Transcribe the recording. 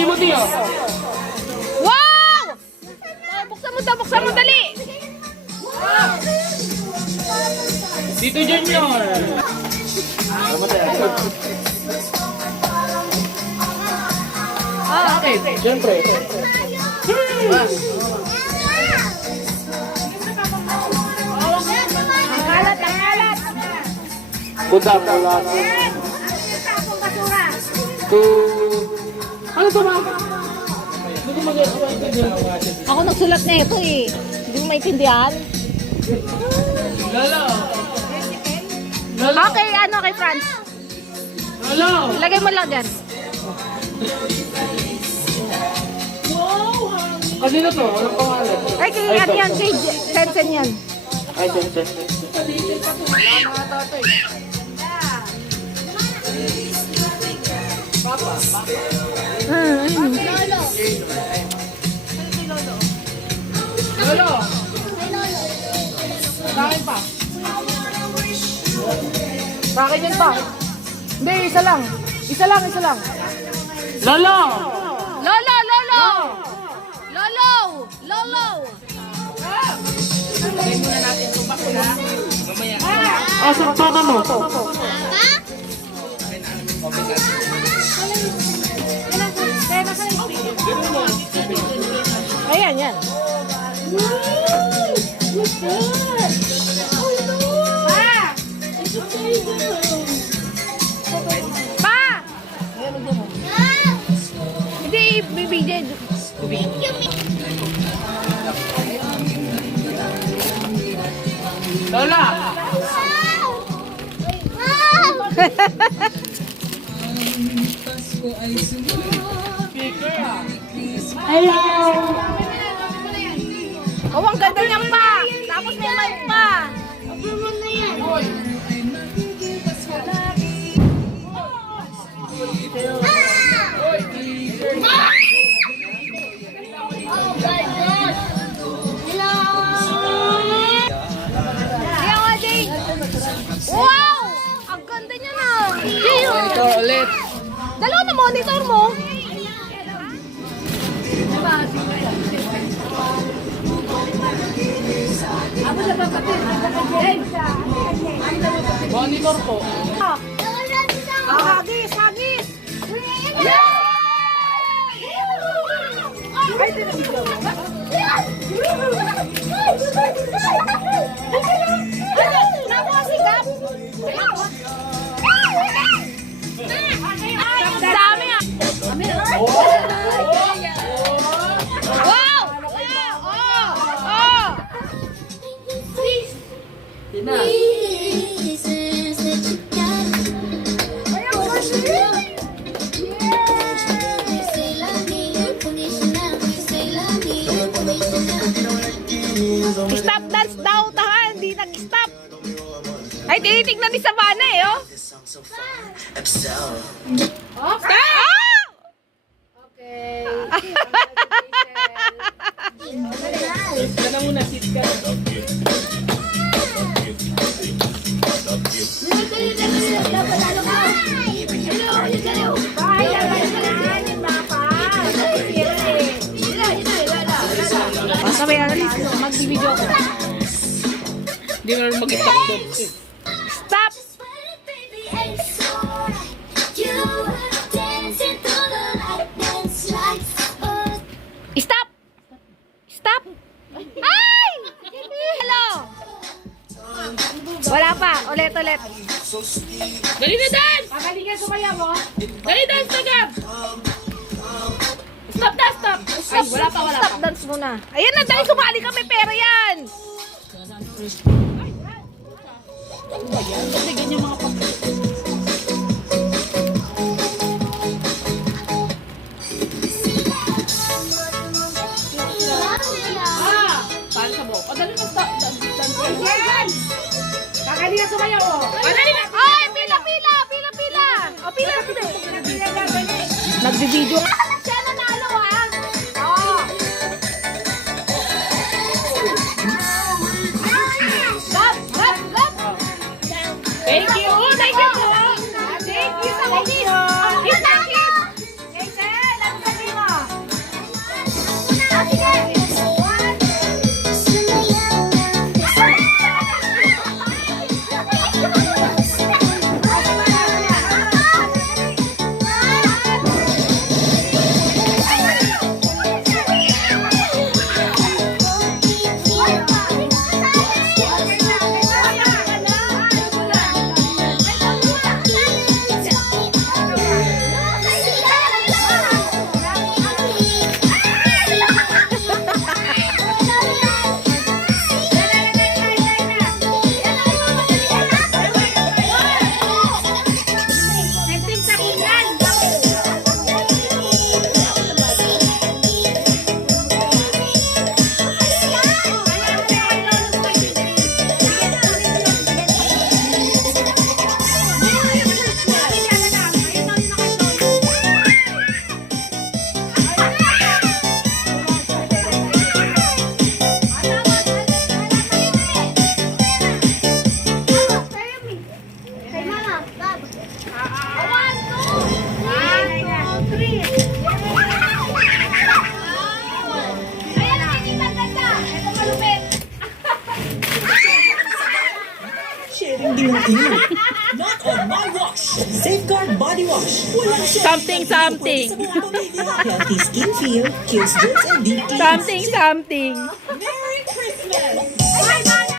Timothy, oh. Wow! Buksan mo, dali! Dito Junior. Bakit? Siyempre. Ang kalat! Punta po lang. Ano to ba? Hindi ko mag-explain. Ako nagsulat na ito eh. Hindi mo maintindihan? Lolo. Lolo. Okay, kay Franz. Lolo. Ilagay mo lang dyan. Kanino to? Anong pangalan? Ay, ano yan? Kay Jensen yan. Ay, Jensen. Lolo. Kain pa. Bakit yan pa? Hindi, isa lang. Isa lang. Lolo. Lolo! Sakto ka mo. Ayan, yan. Pa! Hindi, bibigyan. Lola. Speaker ah. Oh, ang ganda niyan pa. Tapos may mic pa. Wow! Ang ganda niya na. Monitor ulit. Dalawa na monitor mo. Monitor po. Hagis! Ay, tinabigyan mo. Nakuha si Gab. Dami ah. Wow! Stop dance daw, tahan, hindi nag-stop. Ay, tinitignan ni Savannah eh, oh. Stop! Okay. Sit ka na muna, sit ka. Basta may mag-video ako. Hindi na rin mag-stop doon. Stop! Stop! Stop! Ay! Hello! Wala pa. Ulit. Dali na, Dan! Magaling ka sumaya mo. Dali, Dan! Tagap! Stop. Ay, wala pa. Stop dance muna. Ayan na, dahil sumali kami, pera yan. Kasi ganyan mga pag... Paano sa buhok? O, dali na, stop. Magaling ka sumaya mo. Dali na! Ay, pila. O, pila. Nagbi-video ka. Siya nanalo, ha? Oo. Gab. Thank you! Thank you po! Thank you sa walis. Ang sakit. Jason, ang sakit mo. cleaner. Not on my wash. Safeguard Body Wash. Walang siya. Something, something. Sa buong pamilya. Healthy skin feel, kills germs and deep cleans. Something, something.